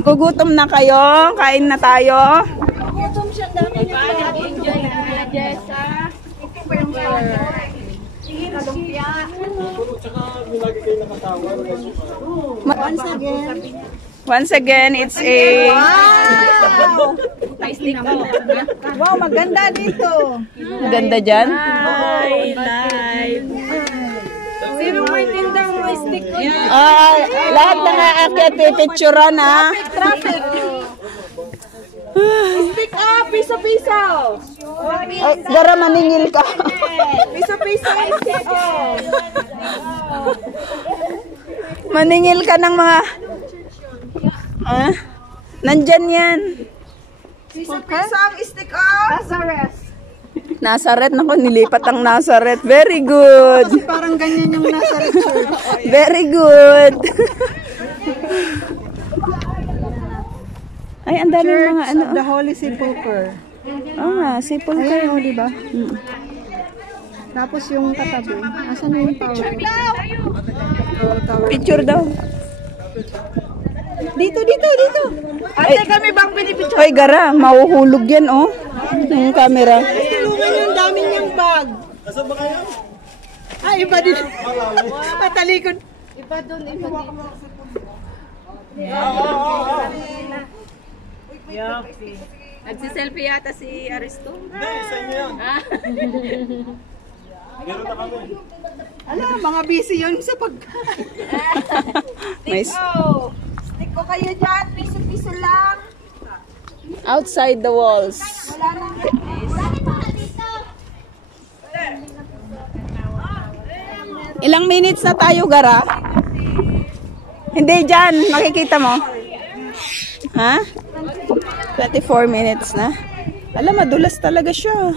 Gugutom na kayo? Kain na tayo? Gugutom siya dami niya. Enjoy na Jessa. Ito pa yung lumpia. Once again, it's a... Wow! Wow, maganda dito. Maganda dyan? Live. Sino may tindang may stick ko? Lahat na nga akyat pipicturan ha. Traffic. Stick up, piso-piso. Ay, gara maningil ka. Piso-piso. Maningil ka ng mga... Nandyan yan. Piso-piso ang stick up. Lazarus. Nazareth, naku, nilipat ang Nazareth. Very good. Parang ganyan yung Nazareth Church. Very good. Ay, ang daming mga ano. The Holy Sepulchre. Sepulchre. Ayun, di ba? Tapos yung katabi. Asan na yung tower? Picture daw. Dito. Ate, kami bang pinipicture? Ay, gara, mahuhulog yan, oh. Yung camera. Tulungan yung dami niyang bag. Asan ba kayo? Ay, iba din. Matalikod. Iba dun. Nagsiselfie yata si Aristo. Hindi, sa inyo yan. Ala, mga busy yun sa pagkain. Stick ko kayo dyan. Piso-piso lang. Outside the walls. Wala nang Ilang minutes na tayo, gara? Hindi, dyan. Makikita mo. Ha? 24 minutes na. Alam, madulas talaga siya.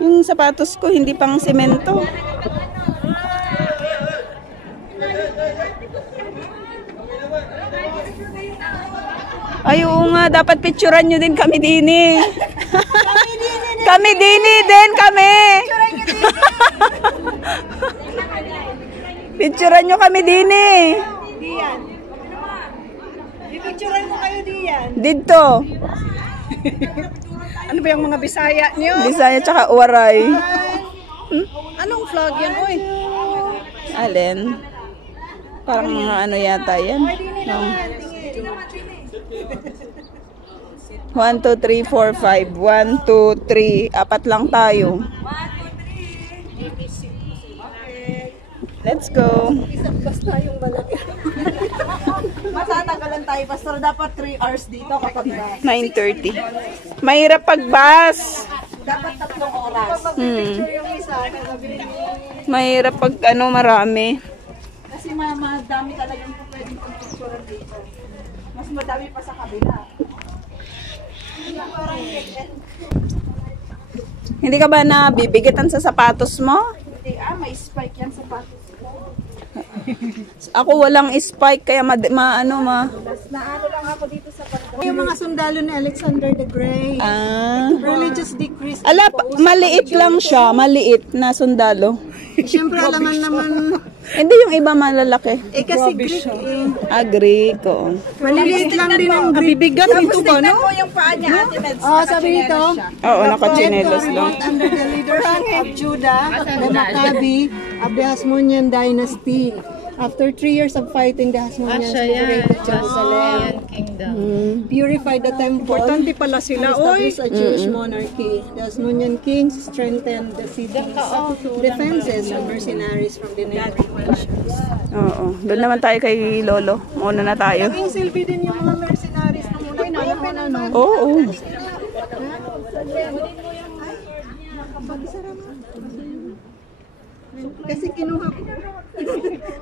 Yung sapatos ko, hindi pang semento. Ay, oo nga. Dapat picturean nyo din kami dini. Kami dini din, kami. Picturean nyo kami dini. diyan. Pipicturean mo kayo diyan. Dito. Ano ba yung mga Bisaya niyo? Bisaya tsaka Waray. Anong vlog yan, oy? Alin? Parang mga ano yata yan. No. 1, 2, 3, 4, 5. 1, 2, 3. Apat lang tayo. Let's go. Isang bus tayong malaki. Matatagalan tayo, Pastor. Dapat 3 hours dito kapag bus. 9:30. Mahirap pag bus. Dapat 3 oras. Yung isa, nagabili ni... Mahirap pag ano marami. Kasi madami talagang pwedeng pag-picture dito. Mas madami pa sa kabila. Hindi ka ba nabibigatan sa sapatos mo? Hindi, may spike yan sapatos. Ako walang spike kaya Tapos naano lang ako dito sa pagkakas. Yung mga sundalo ni Alexander the Great. Religious decrease. Ala, maliit lang siya, maliit na sundalo. Siyempre, alangan naman. Hindi yung iba malalaki. Kasi Greek eh. Greek, oo. Maliliit lang din ang Greek. Bibigat ito ba, no? Tapos yung paa niya, Ate Meds. Sabi nito. Oo, nakachinelos lang. Under the leadership of Judah, the Maccabi of the Hasmonean dynasty. After 3 years of fighting, the Hasmoneans liberated Jerusalem. Purified the temple. Importante pala sila, established a Jewish monarchy. The Hasmonean kings strengthened the city's defenses and mercenaries from the neighboring nations. Oo, doon naman tayo kay Lolo. Muna na tayo. Naging silbi din yung mga mercenaries na muna. Pinalaman na, no? Oo. Kasi kinuha ko.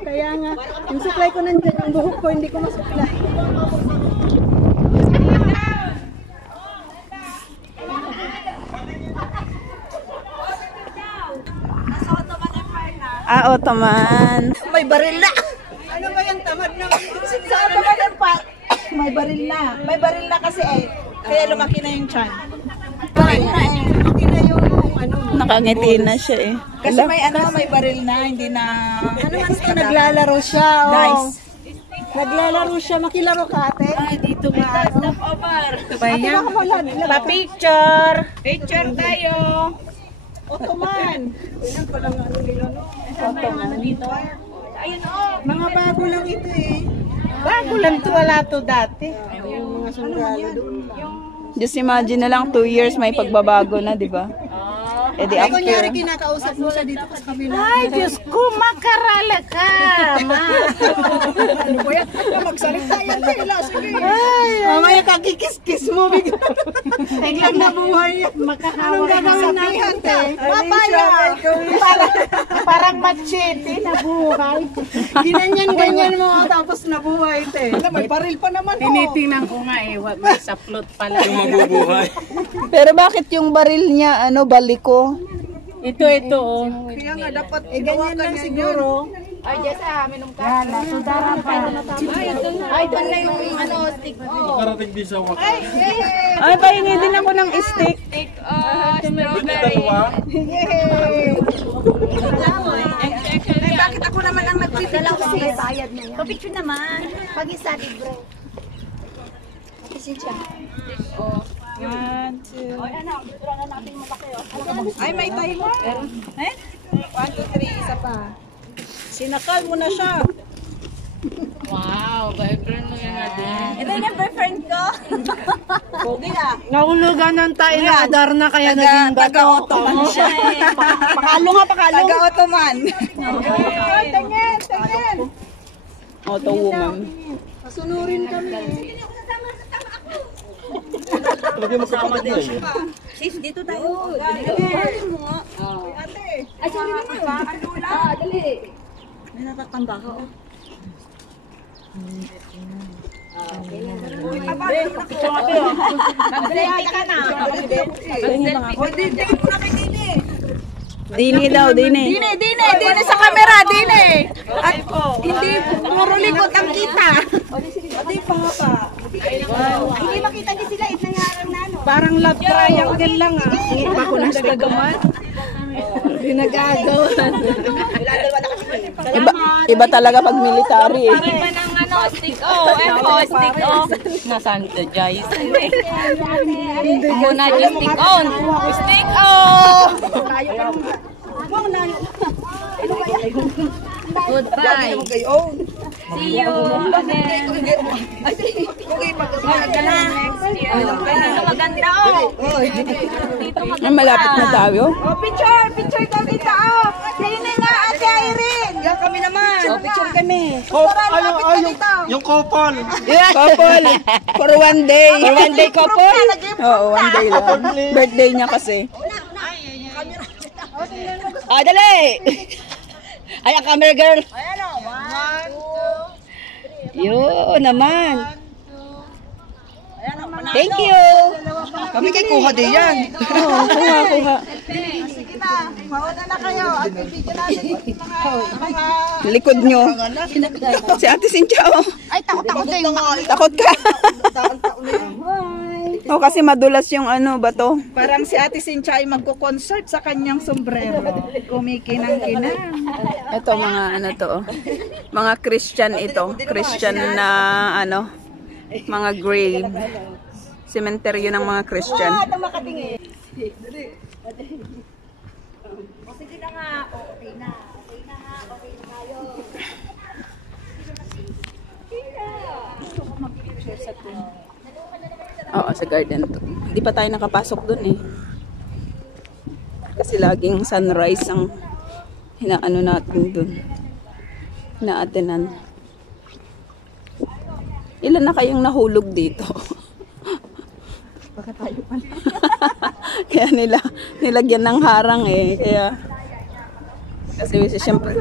Kaya nga, yung supply ko nandiyan, yung buhok ko, hindi ko masupply. Ottoman. May baril na! Ano ba yung tamad na? Sa Ottoman Empire, may baril na. May baril na kasi kaya lumaki na yung tiyan. Lumaki na yung ano. Nakangiti na siya eh. Kasi may baril na, hindi na... Ano man ito? Naglalaro siya. Oh. Nice. Naglalaro siya. Makilaro ka, ate? Ay, dito ba? Stop over. Ate, baka mo lang. Pa-picture. Picture tayo. Ottoman. Ano dito? Ayun oh. Mga bago lang ito eh. Bago lang to, wala to dati. Yung mga sundalo doon. Just imagine na lang 2 years may pagbabago na, di ba? Eh di Ay, kunyari after. kinakausap mo siya dito sa kabila. Ay, Diyos ko, makarala ka, ma. Magsalita yan, Tela. Sige. Ay, mamaya kakikis-kis mo. Biglang nabuhay. Anong gagawin natin, te? Papaya. Parang machete na buhay. Ginanyan-ganyan mo, tapos nabuhay, te. May baril pa naman, Tinitingnan ko nga eh, may saplot pala. Pero bakit yung baril niya, baliko? Ito, oh. Kaya nga, dapat ganyan lang siguro. Ay, Jess, minum ka. Ay, doon na yung stick. Karating din sa wakas. Ay, pahingi din ako ng stick. Stick, strawberry. Bakit ako naman ang nagpipila ko siya? Bayad na yan. Papicture naman. Pag-isa, libre. Kasi siya. Ay, may timer. Eh? 1, 2, 3, isa pa. Sinakal mo na siya. Wow, boyfriend mo yan natin. Ito yung boyfriend ko. Pogi ah. Nahulugan ng tayo na adar na kaya naging bato. Taga-Ottoman siya. Pakalo nga, pakalo. Taga-Ottoman. Tingin. Auto woman. Pasunurin kami. Talaga magkapatid na yun. Sis, dito tayo. Ay, sorry naman. Dali. May natatamba ko. Mag-selfie ka na. Dini daw, dini. Dini sa camera, Dini. At hindi puro likod ang kita. Adi pa nga pa. Hindi makita niyo sila. Ito nangyarang na, no? Parang love triangle lang ah. Ako na nagagawan. Pinagagawan. Iba talaga pag military eh. Iba ng stick stick Nasaan ito, Joyce? Ako na, just stick on. Stick on! Goodbye. See you again. Next year. Dito maganda, Dito maganda. Ay, malapit na tayo. Picture kami tao. Dini nga, Ate Irene. Yan kami naman. Picture kami. Yung couple. Couple. For 1 day. For 1 day couple? Oo, 1 day lang. Birthday niya kasi. Dali. Ay, ang camera girl. Yun naman. Thank you. Kami kay kuha din yan. Oo, kuha. Sige na. Mauna na kayo. At bibigyan natin mga Likod nyo. Si Ate Cynthia, oh. Ay, takot din. Takot ka. Oh, kasi madulas yung bato. Parang si Ate Cynthia ay magko-concert sa kanyang sombrero. Kumikinang-kinang. Ito mga to, oh. Mga Christian ito. Christian na mga grave. Sementeryo ng mga Christian. Sige na nga. Okay na. Okay na nga. Okay na tayo. Oo, sa garden to. Hindi pa tayo nakapasok dun eh. Kasi laging sunrise ang hinaano natin dun. Hinaatenan. Ilan na kayong nahulog dito? Baka tayo pala. Kaya nilagyan ng harang eh. Kaya kasi siyempre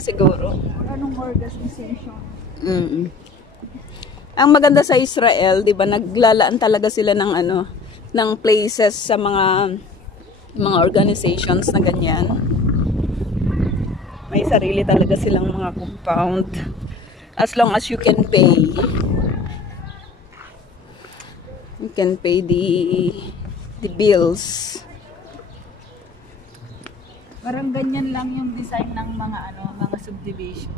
siguro? Anong organization? Ang maganda sa Israel, 'di ba, naglalaan talaga sila ng ng places sa mga organizations na ganyan. May sarili talaga silang mga compound. As long as you can pay. You can pay the the bills. Parang ganyan lang yung design ng mga mga subdivision.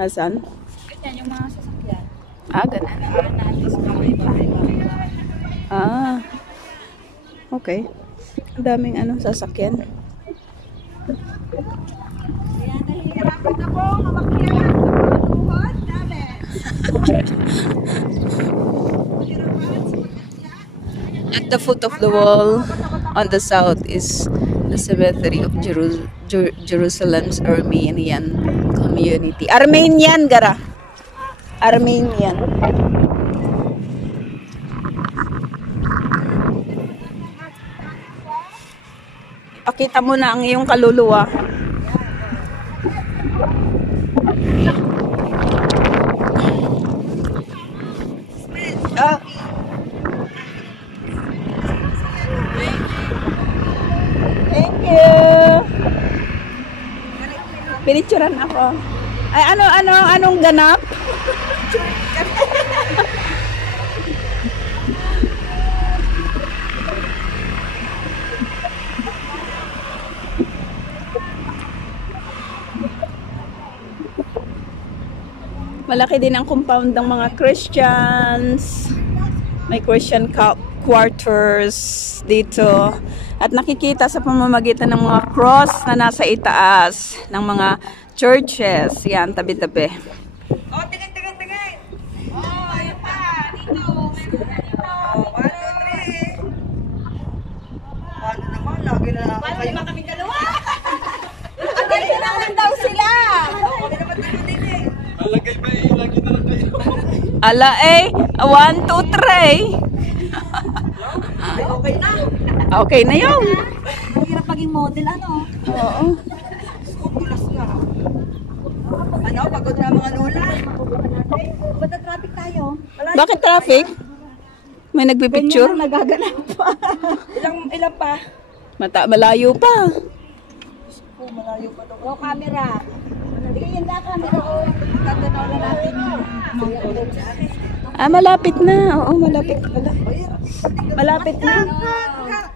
Asan? Ganyan yung mga sasakyan. Ah, ganun. Natin bahay-bahay. Ah. Okay. Ang daming sasakyan. At the foot of the wall on the south is the cemetery of Jerusalem's Armenian community. Armenian, gara. Armenian. Pakita mo na ang iyong kaluluwa. Ah. Thank you. Pinicturan ako. Ay, anong ganap? Malaki din ang compound ng mga Christians. May Christian quarters dito. At nakikita sa pamamagitan ng mga cross na nasa itaas ng mga churches. Yan, tabi-tabi. Oh, tingin. Oh, ayun pa. Dito. Oh, 1, 2, 3. Paano naman? Lagi na lang. Paano naman kami dalawa? Lagi naman daw sila. Kami naman tayo din eh. Malagay ba eh? Lagi na lang kayo. Ala 1, 2, 3. Ay, okay na. Okay na yun. Mahirap maging model, Oo. Kukulas na. Pagod na mga lola. Ba't traffic tayo? Bakit traffic? May nagpipicture? Nagaganap pa. Ilang pa? Malayo pa. Malayo pa daw. O, camera. Bigyan na camera. Tatanaw na natin Ah, malapit na. Oo, malapit. Malapit na.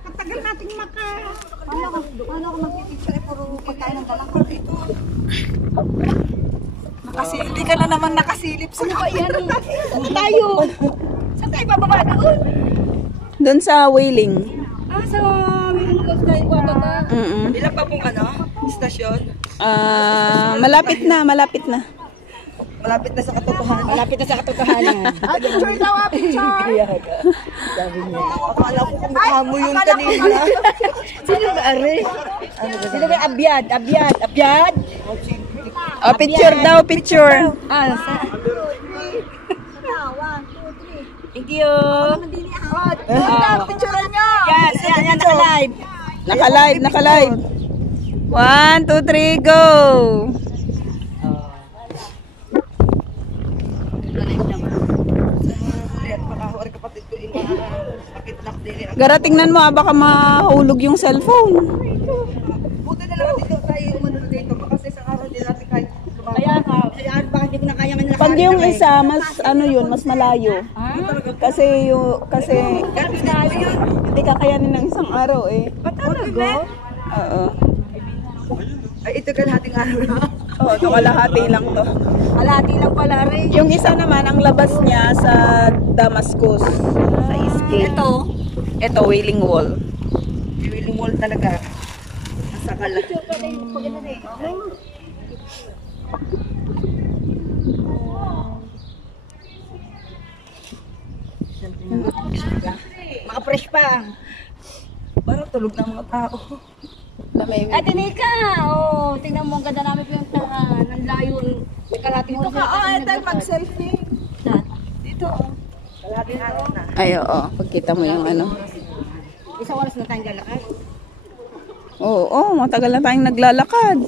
Katagal natin Paano ako magpipicture? Puro pagkain ng dalang ko dito. Hindi ka na naman nakasilip sa Ayan. Saan tayo? Saan tayo bababa doon? Doon sa Wailing. Sa William tayo bababa. Ilang pa pong istasyon? Malapit na. Malapit na sa katotohanan. Picture daw, picture. Akala ko kumukha mo yung kanina. Sino ba, Are? Sino ba, Abyad? Oh, picture daw, picture. Sa? 1, 2, 3. Thank you. Picturean nyo! Yes, yan, naka-live. Naka-live. 1, 2, 3, go! Gara, tingnan mo, baka mahulog yung cellphone. Buti na lang dito tayo umunod dito kasi sa araw din natin kahit Kaya ka. baka hindi ko na kaya nga Pag yung isa, mas mas malayo. Kasi hindi kakayanin ng isang araw eh. Talaga? Oo. Ay, ito kalahating araw na. Oo, ito kalahati lang to. Alati lang pala rin. Yung isa naman, ang labas niya sa Damascus. Sa Eastgate. Ito, Wailing Wall. Willing Wall talaga. Nasa kala. Maka-fresh pa. Parang tulog ng mga tao. Ate Nika, tingnan mo ang ganda namin yung ng layo. Kalating oras na. mag-selfie. Dito. Kalahating araw na. Ay, oo. Pagkita mo yung Isang oras na tayong lalakad. Oo, matagal na tayong naglalakad.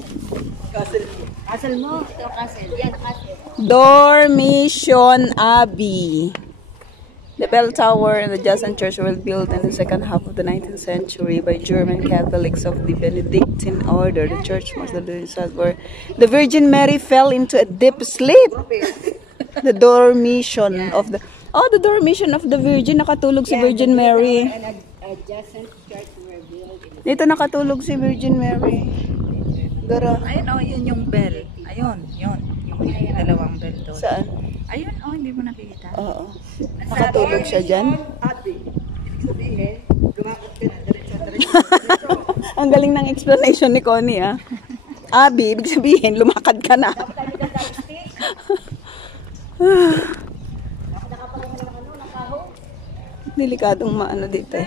Castle mo. Ito castle. Yan, castle. Dormition Abbey. The bell tower and the Jason Church were built in the second half of the 19th century by German Catholics of the Benedictine order. The church was the where the Virgin Mary fell into a deep sleep. The dormition of the Virgin, nakatulog si Virgin Mary. adjacent church were built in Dito nakatulog si Virgin Mary. Gara. Ayun, oh, yun yung bell. Ayun, yun. Yung dalawang bell doon. Saan? Ayun, oh, hindi mo nakikita. Oo. Nakatulog siya dyan. Ang galing ng explanation ni Connie, ah. Abi, ibig sabihin, lumakad ka na. Delikadong maano dito eh.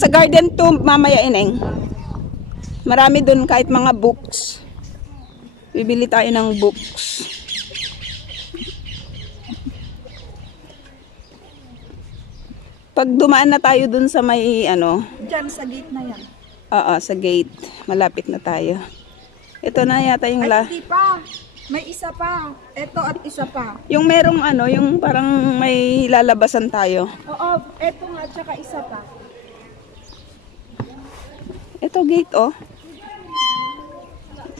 Sa garden to mamaya ineng. Marami dun kahit mga books. Bibili tayo ng books. Pag dumaan na tayo dun sa may ano. Diyan sa gate na yan. Oo, sa gate. Malapit na tayo. Ito na yata yung Hindi pa. May isa pa. Ito at isa pa. yung merong ano, yung parang may lalabasan tayo. Oo, ito nga at saka isa pa. Ito gate oh.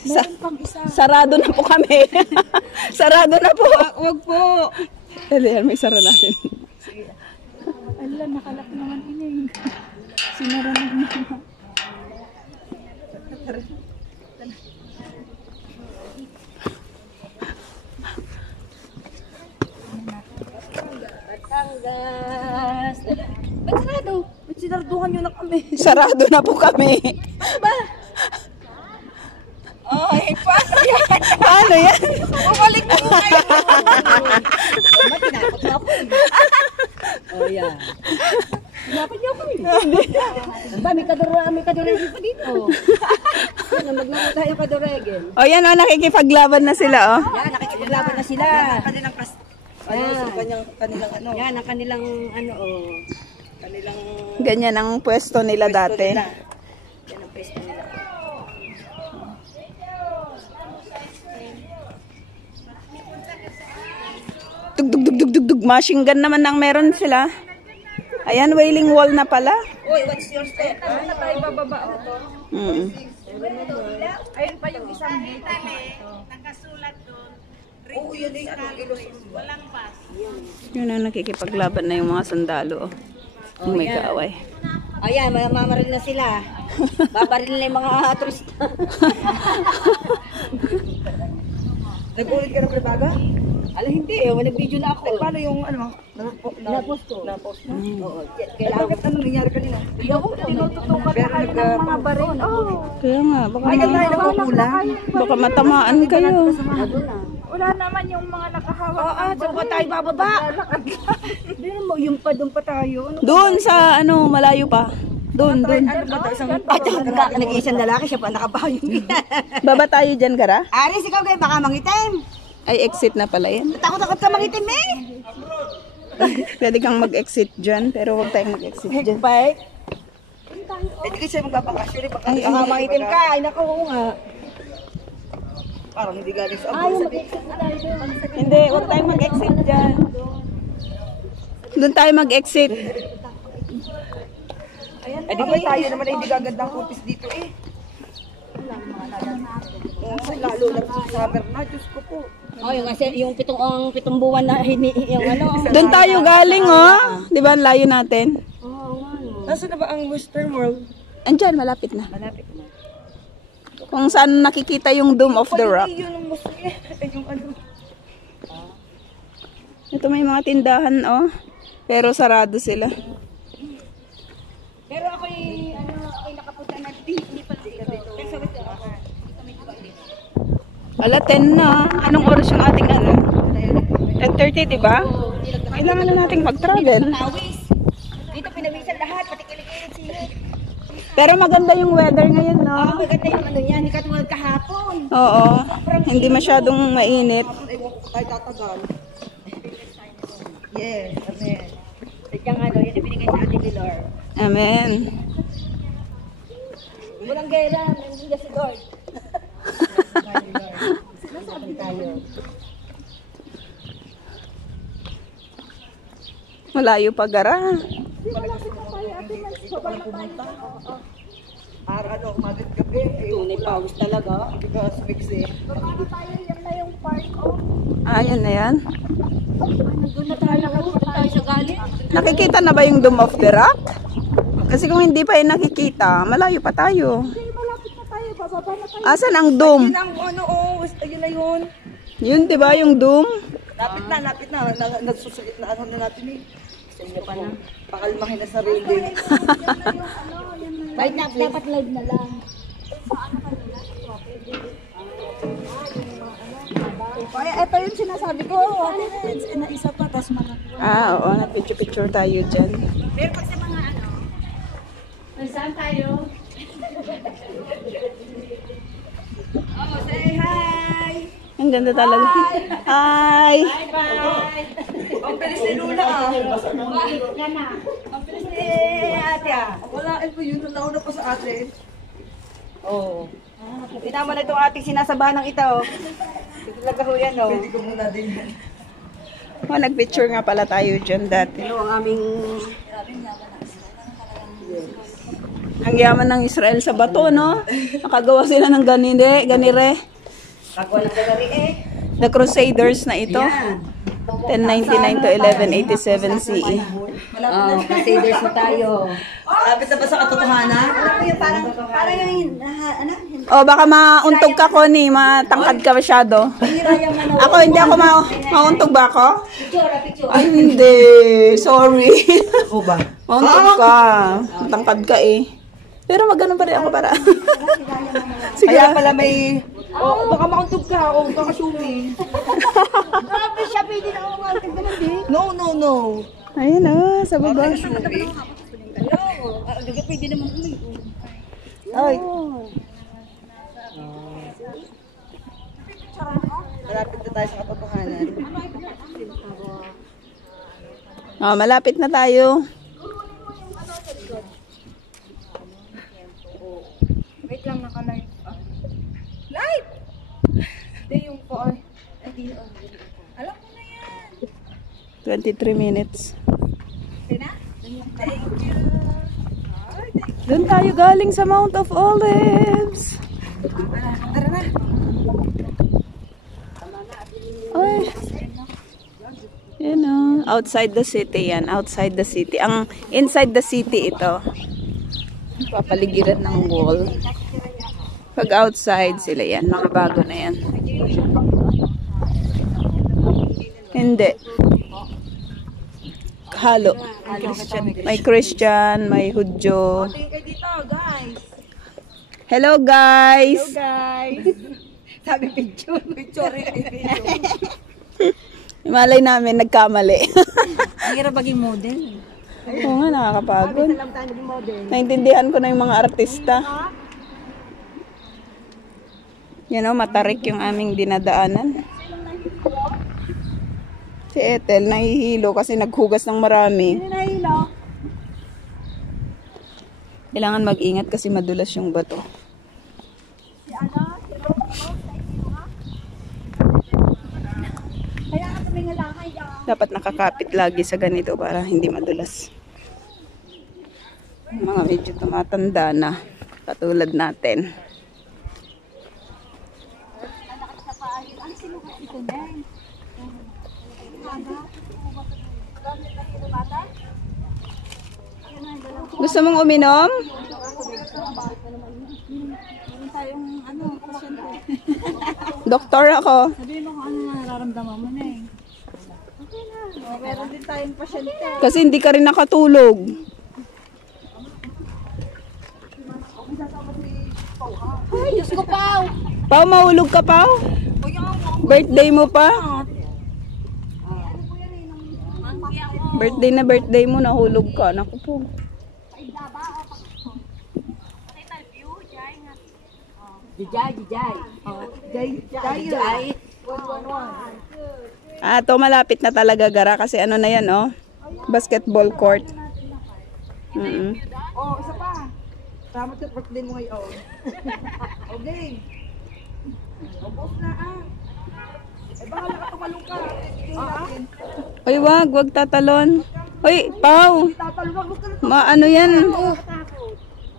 Meron pang isa. Sarado na po kami. Sarado na po. Wag po. Dali, may sara natin. Ala, nakalak naman ining. Sinara na naman. Batangas. Ba't sarado? Ba't sinarduhan nyo na kami? Sarado na po kami. Ay, paano yan? Paano yan? Bumalik na po kayo. Ba't tinapot mo ako? Oh, yeah. Tinapot niyo ako eh. Ba, may kaduregel pa dito. Ano, maglaro tayo kaduregel. O yan o, nakikipaglaban na sila oh. Yan, nakikipaglaban na sila. Kanilang kanilang ano. Yan, ang kanilang ano, oh. Kanilang Ganyan ang pwesto nila dati. yan ang pwesto nila. Tugdug, machine gun naman ang meron sila. Ayan, wailing wall na pala. Uy, what's your step? Ano na tayo bababa o to? Ayun pa yung isang gate. Nakasulat doon. Oo, yun yung walang pass. Yun ang nakikipaglaban na yung mga sundalo. Oh, may kaaway. Ayan, mamamaril na sila. Babaril na yung mga turista. Nag-ulit ka na prebaga? Ala, hindi eh. Nag-video na ako. Paano yung ano? Na-post ko. Na-post mo? Oo. Bakit ano nangyari kanina? Hindi ako tinututukan na kayo ng mga baril. Kaya nga, baka, Ay, ganda yung nakukulang. baka matamaan kayo. Wala naman yung mga nakahawak. Oo, saan pa tayo bababa? Hindi mo, yung pa doon pa tayo. Doon sa ano, malayo pa. Doon. Ano ba ito? Isang Nag-iisang lalaki siya pa nakapayong. Baba tayo dyan, Gara? Aris, ikaw kayo baka mangitim. Ay, exit na pala yan. Takot-takot ka mangitim eh. Pwede kang mag-exit dyan, pero huwag tayong mag-exit dyan. bike. Eh, di kasi magpapakasyon eh. Baka Baka mangitim ka. Ay, naku nga. parang hindi galing sa Ay, mag-exit na tayo doon. Hindi, huwag tayong mag-exit dyan. Doon tayo mag-exit. Eh, di ba tayo naman ay hindi gagandang kupis dito eh. Lalo na sa summer na, Diyos ko po. Oh, yung pitong buwan na yung ano. Doon tayo galing, oh. Di ba, ang layo natin? Oo, nga. Nasaan na ba ang Western World? Andyan, malapit na. Malapit na. Kung saan nakikita yung Dome of the Rock. Yun ang mas yung ano. Ito may mga tindahan, oh. Pero sarado sila. Pero ako'y nakapunta na hindi pa dito. Pero sa Western Rock. Ala, 10 na. Anong oras yung ating ano? 10:30, di ba? Kailangan na nating mag-travel. Tawis. Dito pinawisan lahat, pati kilikilid siya. Pero maganda yung weather ngayon, no? Oh, maganda yung ano yan, hindi katulad kahapon. Oo. Hindi masyadong mainit. Ewan ko tayo tatagal. Yes, amen. Sadyang ano, yun yung binigay sa ating Lord. Amen. Walang gera, nandiyan si Lord. Sinasabi tayo. Malayo pa, Gara. Para ano, umagat gabi. Tunay pawis talaga. Hindi ka sumiksi. Ayan na yan. Doon na tayo sa galing. Nakikita na ba yung Dome of the Rock? Kasi kung hindi pa yung nakikita, malayo pa tayo. Malapit na tayo, bababa na tayo. Asan ang Dome? Yun ang ano, yun na yun. Yun, di ba yung Dome? Lapit na. Nagsusulit na ano na natin eh. Sa inyo pa na. Pakalmahin na sarili. Wait na, dapat live na lang. Kaya ito yung sinasabi ko. Na isa pa, tas mga... Oo, na-picture tayo dyan. Pero pag sa mga ano, saan tayo? Oh, say hi! Ang ganda talaga. Hi! Ang bilis ni Luna ah. Ang bilis ni ate ah. Wala, po yun. Nauna pa sa ate. Oo. Tinama na itong ating sinasabahan ng ito. Ito talaga ho yan oh. Pwede ko muna din yan. Oh, nag-picture nga pala tayo dyan dati. Ito ang aming... Ang yaman ng Israel sa bato, no? Nakagawa sila ng ganire. Pagwa ng galari eh. The Crusaders na ito. 1099 to 1187 CE. Oh, Crusaders na tayo. Lapit na ba sa katotohanan? Parang yung... Oh, baka mauntog ka, Connie. Matangkad ka masyado. Ako, hindi ako mauntog ba ako? Ay, hindi. Sorry. Ako ba? Mauntog ka. Matangkad ka eh. Pero magano pa rin ako para. Sige. Kaya pala may... Oh, baka mauntog ka o baka sumi. Grabe siya, pwede na ako mag-tignan din. No. Ayun oh, sa baba. Sumi. Hindi pwede naman ulit. Ay. Malapit na tayo sa katotohanan. Oh, malapit na tayo. Wait lang, naka-live. Live! Hindi yung po. Alam ko na yan. 23 minutes. Thank you. Doon tayo galing sa Mount of Olives. Tara na. Ay. Yan o. Outside the city yan. Outside the city. Ang inside the city ito. Papaligiran ng wall. Pag outside sila yan. Mga bago na yan. Hindi. Halo. May Christian, may Hudyo. Tingin dito, guys. Hello guys! Guys. Sabi picture. Picture. Malay namin nagkamali. Hirap maging model. Oo nga, nakakapagod. Alam tayo maging model. Naintindihan ko na yung mga artista. Yan o, matarik yung aming dinadaanan. Si Ethel, nahihilo kasi naghugas ng marami. Nahilo. Kailangan mag-ingat kasi madulas yung bato. Dapat nakakapit lagi sa ganito para hindi madulas. Yung mga medyo tumatanda na, katulad natin. Gusto mong uminom? Doktor ako. Sabihin mo kung ano nararamdaman mo na eh. Okay na. Meron din tayong pasyente. Kasi hindi ka rin nakatulog. Ay, Diyos ko, Pao! Pao, mahulog ka, Pao? Birthday mo pa? Birthday mo, nahulog ka. Naku po. Jai. Ah, to malapit na talaga, Gara. Kasi ano na yan, oh. Basketball court. Oh, isa pa. Tama sa birthday mo ngayon. Okay. Ubos na ah. Eh baka lang tumalong ka. Uy, wag tatalon. Uy, Pao. Tatalong mo ka na. Ano yan?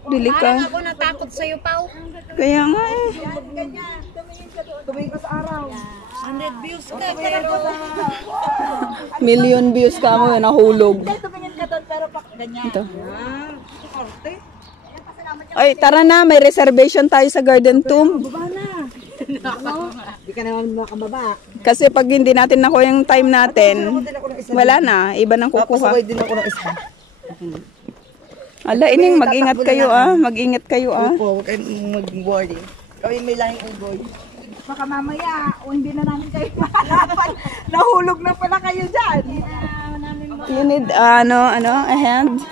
Bili ka. Ako natakot sa'yo, Pao. Kaya nga eh. Tumingin ka sa araw. 100 views ka. Million views ka mo, nahulog. Tumingin ka doon, pero pa ganyan. Ito. Ay, tara na, may reservation tayo sa Garden Tomb. Hindi ka naman makababa. Kasi pag hindi natin nakuha yung time natin, wala na, iba nang kukuha. din ako ng isa. Ala, ining, mag-ingat kayo ah, mag-ingat kayo ah. Huwag kayong mag-worry. Kami may lahing ugoy. Baka mamaya, o hindi na namin kayo mahalapan. Nahulog na pala kayo dyan. You need, a hand?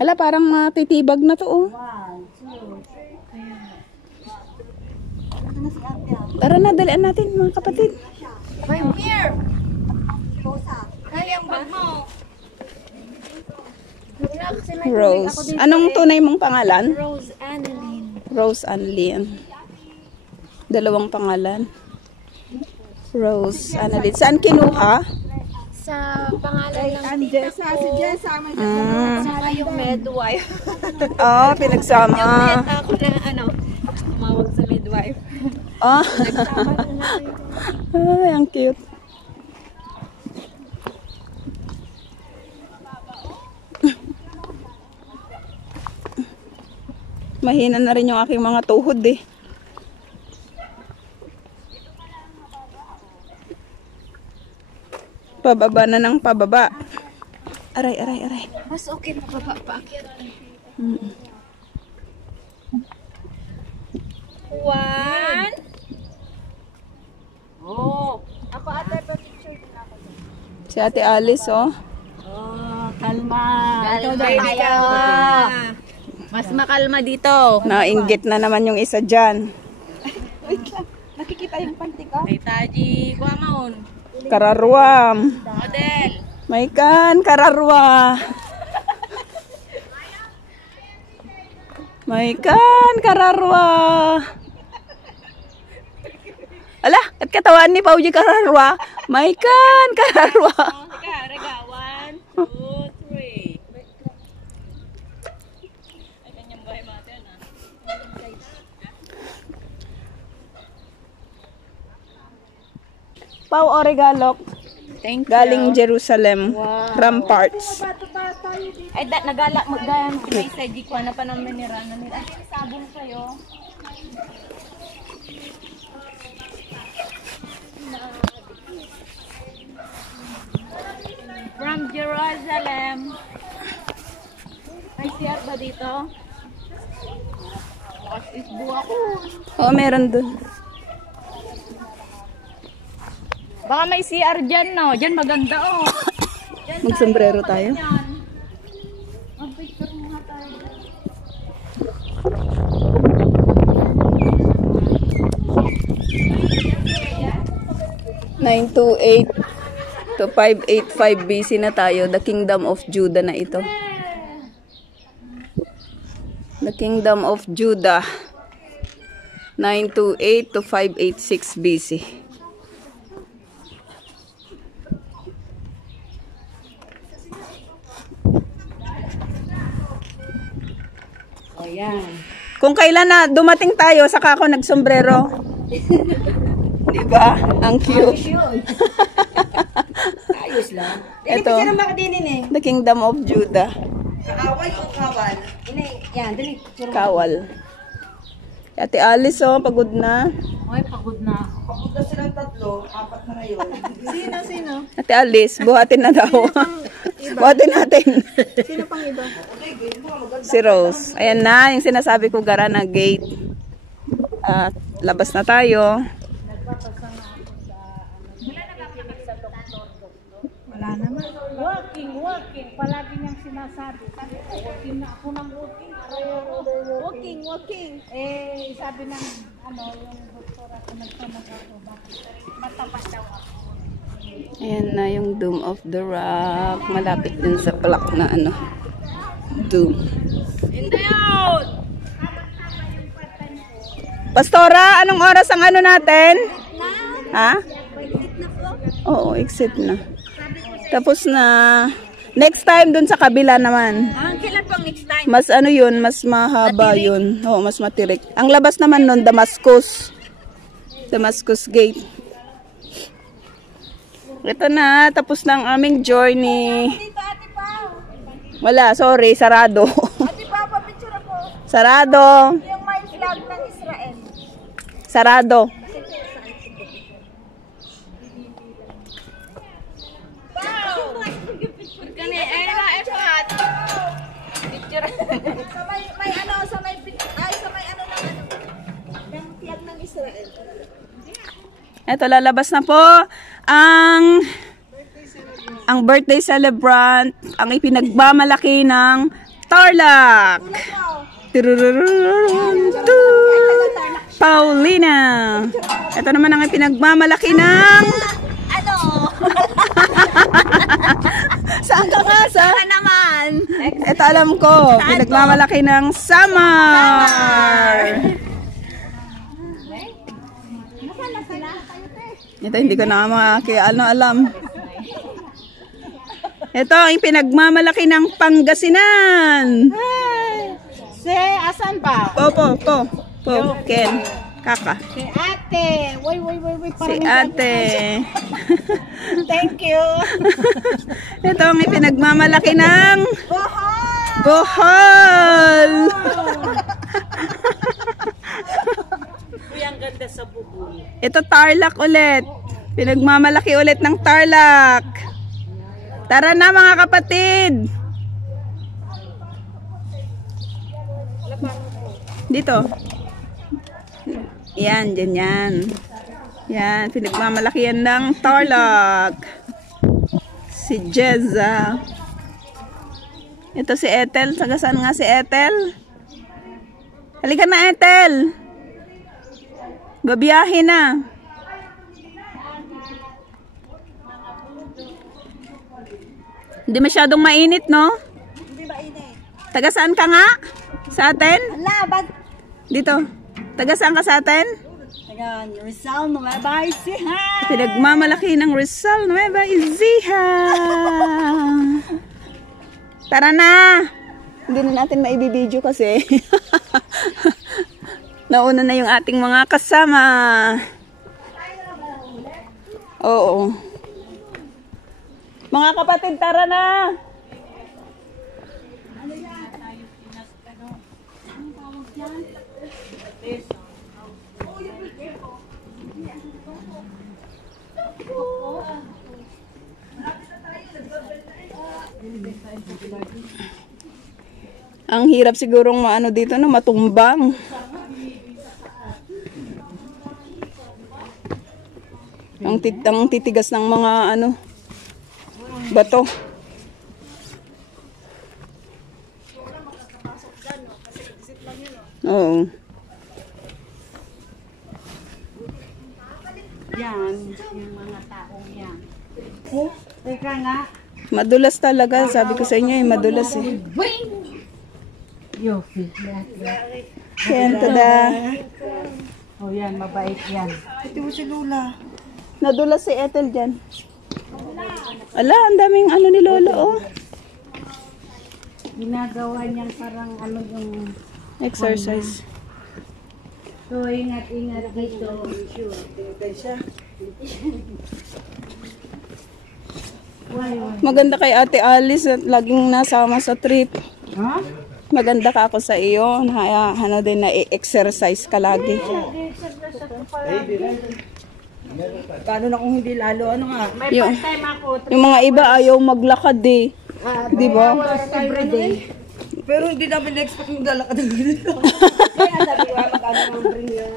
Ala, parang matitibag na to oh. Tara na, dalian natin mga kapatid. I'm here. Dali ang bag mo. Rose. Anong tunay mong pangalan? Rose Annalyn. Rose Annalyn. Dalawang pangalan. Rose Annalyn. Saan kinuha? Sa pangalan ng Jessa, si Jessa. May saka yung midwife. Oh, pinagsama. Ako na tumawag sa midwife. Oh. Ay, ang cute. Mahina na rin yung aking mga tuhod eh. Pababa na ng pababa. Aray, aray, aray. Mas okay na paakyat. One. Oh, ako ate picture din ako. Si Ate Alice, oh. Oh, kalma. Ikaw daw tayo. Mas makalma dito. Nainggit na naman yung isa dyan. nakikita yung panty ko. May taji, kuamaon. Kararwam. Model. Maikan, kararwa. Maikan, kararwa. Ala, at katawan ni Pauji kararwa. Maikan, kararwa. Rega, 1, 2, 3. Ay, kanyang bahay natin ah. Pau Oregalok. Thank Galing Jerusalem. Ramparts. Ay, nagala, mag-gayan. May segi ko na pa namin ni Rana nila. Ay, sabon sa'yo. From Jerusalem. May CR ba dito? Bukas isbu ako. Oo, meron dun. Baka may CR dyan, no? Dyan maganda, oh. Dyan Magsombrero tayo. Mag-picture muna tayo. 928 to 585 BC na tayo. The Kingdom of Judah na ito. The Kingdom of Judah. 928 to 586 BC. Ayan. Kung kailan na dumating tayo, saka ako nagsombrero. Diba? Ang cute. Ayos lang. Ito, Sino makadinin eh? The Kingdom of Judah. Kaaway o kawal? Yan, dali. Kawal. Ate Alice, oh, pagod na. Hoy, pagod na ako. Pagod na silang tatlo, 4 na ngayon. Sino? Ate Alice, buhatin na daw. Buhatin natin. Sino pang iba? Si Rose. Ayan na, yung sinasabi ko gara na gate. At labas na tayo. Wala naman. Walking. Palagi niyang sinasabi. Sabi ko, walking na ako ng walking. Walking. Eh, sabi ng, yung doktora ko nagtanong ako, bakit matapat daw ako. Ayan na yung Dome of the Rock. Malapit din sa plak na Dome. Hindi out! Pastora, anong oras ang natin? Ha? Oo, exit na. Tapos na. Next time dun sa kabila naman. Kailan pang next time? Mas ano yun, mas mahaba yun. Oo, mas matirik. Ang labas naman nun, Damascus. Damascus Gate. Ito na, tapos na ang aming journey. Wala, sorry, sarado. Sarado. Yung may flag ng Israel. Sarado. Sa may ano ng yung flag ng Israel. Ito, lalabas na po ang birthday celebrant, ang ipinagmamalaki ng Tarlac. Paulina. Ito naman ang ipinagmamalaki ng Ano? saan ka nga? Saan naman? Ito alam ko, pinagmamalaki ng Samar. Ito hindi ko na alam. Ito ang pinagmamalaki ng Pangasinan. Asan pa? Po, Ken. Kaka. Si ate. Wait. Si ate. Thank you. Ito ang ipinagmamalaki ng Bohol. Ang ganda sa bubul. Ito Tarlac ulit. Pinagmamalaki ulit ng Tarlac. Tara na mga kapatid. Dito. Yan, dyan yan. Yan, pinagmamalaki yan ng Tarlac. Si Jezza. Ito si Ethel. Saan nga si Ethel? Halika na Ethel. Babiyahe na. Hindi masyadong mainit, no? Hindi ba init? Taga saan ka nga? Sa atin? Laban. Dito. Taga saan ka sa atin? Taga Rizal, Nueva Ecija. Pinagmamalaki ng Rizal, Nueva Ecija. Tara na. Hindi na natin maibibideo kasi. Nauna na yung ating mga kasama. Oo. Mga kapatid, tara na. Ang hirap sigurong maano dito, no, matumbang. Ang titigas ng mga ano bato. Oo. Yan, yung mga taong yan. Oh, teka nga. Madulas talaga, sabi ko sa inyo, madulas eh. Yofi. Kentada. Oh, yan, mabait yan. Ito mo si Lula. Nadulas si Ethel dyan. Ala, ang daming ano ni Lolo, oh. Ginagawa niyang parang ano yung... Exercise. So, ingat-ingat dito. Maganda kay Ate Alice at laging nasama sa trip. Ha? Maganda ka ako sa iyo. Ano din na exercise ka lagi. Paano na kung hindi lalo? Ano nga? Yung, yung mga iba ayaw maglakad eh. Di ba? Everyday. Pero hindi namin na-expect yung lalakad ng ganito. Kaya sabi ko, mag-ano ang bring yung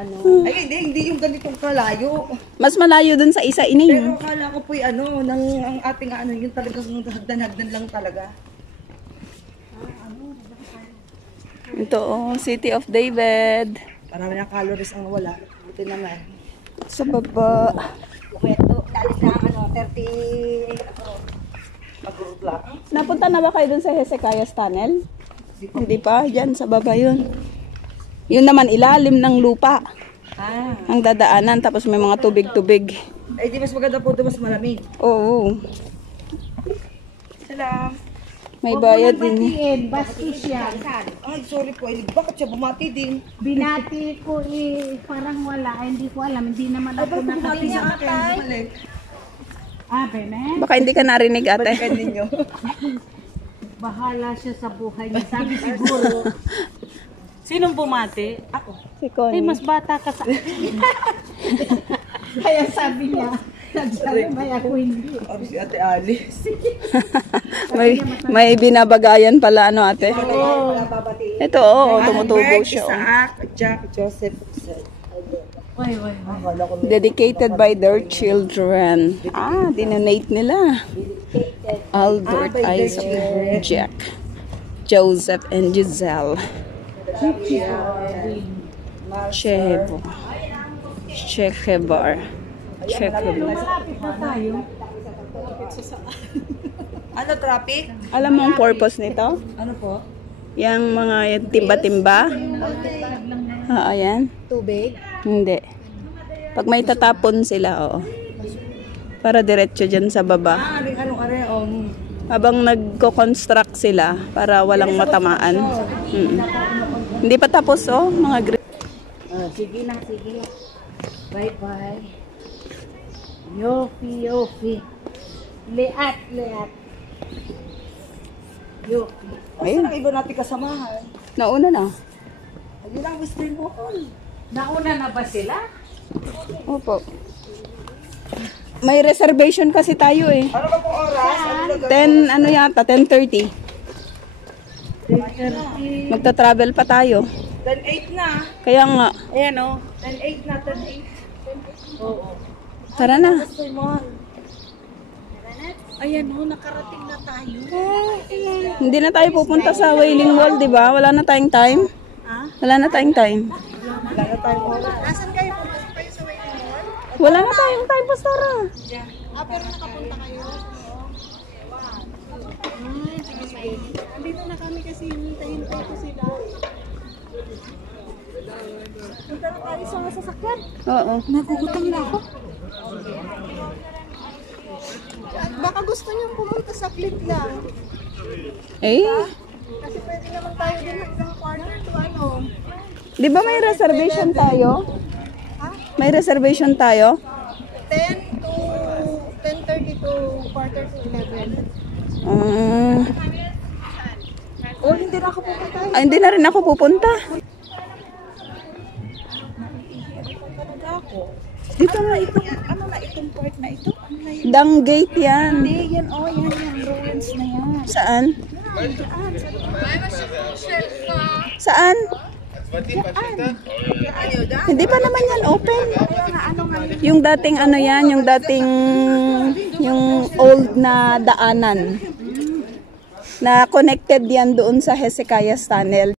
ano. Ay, hindi yung ganitong kalayo. Mas malayo dun sa isa Pero ining. akala ko po yung ano, ang ating ano, yung talagang hagdan-hagdan lang talaga. Ito oh, City of David. Marami ng calories ang wala. Buti naman. Sa baba. Kwento, dalis na ang ano, 30... Mag-root lang. Napunta na ba kayo dun sa Hezekiah's Tunnel? Hindi pa, dyan sa baba yun. Yun naman ilalim ng lupa. Ah. Ang dadaanan, tapos may mga tubig-tubig. Ay, di mas maganda po ito, mas malamig. Oo. Salam. May bayad din. Bastos yan. Ay, sorry po. Ay, bakit siya bumati din? Binati ko parang wala. Ay, hindi ko alam. Hindi naman Ay, bakit bumati sa akin? Balik. Bene. Baka hindi ka narinig, ate. Balikan ninyo. Bahala siya sa buhay niya. Sabi siguro. Sinong bumati? Ako. Si Connie. Mas bata ka sa... Kaya sabi niya. Nagsabi may ako hindi. Sabi si Ate Alice. may binabagayan pala, ano, ate? Ito, oo, tumutubo siya. Oh. Isaac, Jack, Joseph. Dedicated by their children. Dinonate nila. Albert, Isaac, Jack, Joseph, and Giselle. Chechevar. Ano, traffic? Alam mo ang purpose nito? Ano po? Yang mga timba-timba? Ayan. Tubig. Hindi. Pag may tatapon sila, oo. Para diretso dyan sa baba. Habang nagko-construct sila, para walang matamaan. Hindi pa tapos, oh. Mga Sige na, sige. Bye-bye. Yofi. Leat. Yofi. Ayun ang iba natin kasamahan. nauna na. Ayun ang gusto mo. Nauna na ba sila? Opo. May reservation kasi tayo eh. Ano ba po oras? 10, ano yata, 10:30. Magta-travel pa tayo. 10:08 na. Kaya nga, Ayan o. 10:08 na, 10:08. Oo. tara na. Gusto mo. Ayan ho, nakarating na tayo. Hindi na tayo pupunta sa Wailing Wall, di ba? Wala na tayong time. Wala na tayong time. Wala na tayong oras. Asan kayo? Pumasok kayo sa Wailing Wall? Wala na tayong time, Pastora. Pero nakapunta kayo? Sige. Andito na kami kasi hintay-hintay ko sila. Punta na tayo sa sasakyan. Oo. Nagugutom na ako. Baka gusto niyong pumunta sa Fleet lang. Eh, Kasi pwede naman tayo din hanggang quarter to ano. di ba may reservation tayo? May reservation tayo? 10 to 10:30 to quarter to 11. Oh, hindi na ako pupunta. Hindi na rin ako pupunta. Dito na itong, ano na itong part na ito? Ano na yun? Dang gate yan. Hindi, yan o. Yan, ruins na yan. Saan? Saan? Hindi pa naman yan open. Yung dating ano yan, yung old na daanan. Na connected yan doon sa Hezekiah's Tunnel.